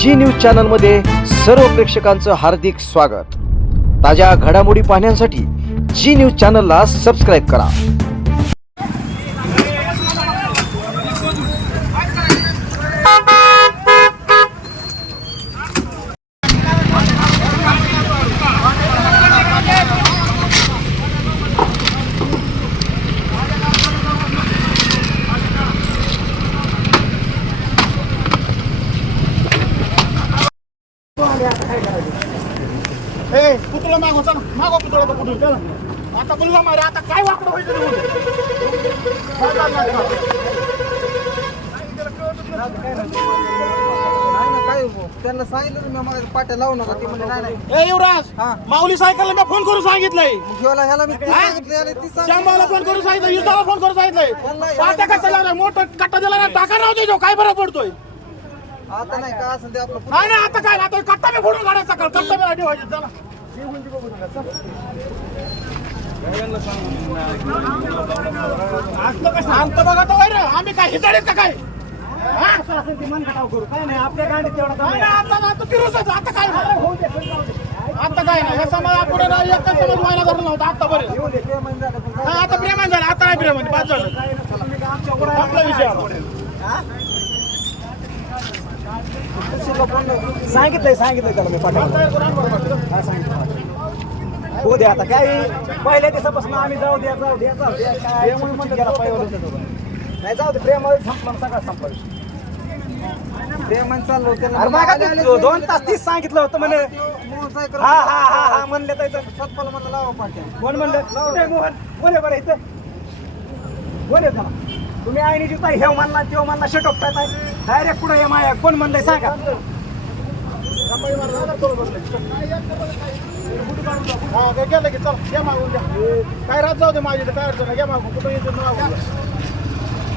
जी news चॅनलमध्ये सर्व प्रेक्षकांचं हार्दिक स्वागत. ताज्या घडामोडी पाहण्यासाठी जी न्यूज चॅनलला सबस्क्राईब करा. ए पुतळा मागो चला मागो पुतळा तो पुतळा चला आता बोलला मारे आता काय वाकडं व्हायचं? काय. त्यांना सांगितलं मी मग पाट्या लावू नका ते म्हणजे नाही नाही ए युवराज हा. माऊली सायकलला मी फोन करून सांगितलंय घेवाला ह्याला मी ती? सांगितलं याला ती सांगितलं फोन करून सांगितलं युद्धाला फोन करून सांगितलंय पाट्या कसं लागला मोठं कट्टा दिला ना टाका नव्हते जो काय बरं पडतोय आता नाही का असं ते आपलं नाही नाही आता काय आता कट्टा मी फोडून काढायचा सकाळ कट्टा मी आधी व्हायचे चला. असलं कसं आमचं बघा तर वैर आम्ही काय हिजाडीत का काय? हा? नाही, नाही, आता आता काय नाही. आता काय नाही या समाज आपण एकच समाज व्हायला धरला नव्हता आता बरं. ते हा, आता प्रेमान झालं आता नाही प्रेमान पाच झालं आपला विषय आता. शिका फोन लावून. सांगितलंय सांगितलंय त्याला मी पाठवलं. हा सांगितलं. हो दे आता काय पहिल्या दिवसापासून आम्ही जाऊ द्या जाऊ द्या जाऊ द्या काय म्हणून गेला पहिल्या नाही जाऊ दे प्रेमावर संपला सगळा संपला. दोन तास तीच सांगितलं होतं म्हणे. हा हा हा हा म्हणले तर सतपाल म्हणलं लावा पाट्या. कोण म्हणलं? मोहन? कोण आहे बरं इथं? कोण आहे तुम्ही आईने जिथं हेव म्हणला तेव्हा म्हणला शटोप काय डायरेक्ट कुठं हे माया? कोण म्हणलंय? सांगा. हा काय गेलं की चल घ्या मागून घ्या काय रात जाऊ दे माझी तर काय अडचण नाही घ्या मागून कुठं येते मागून घ्या.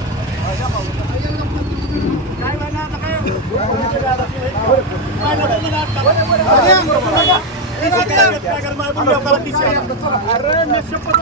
अरे मी शपथ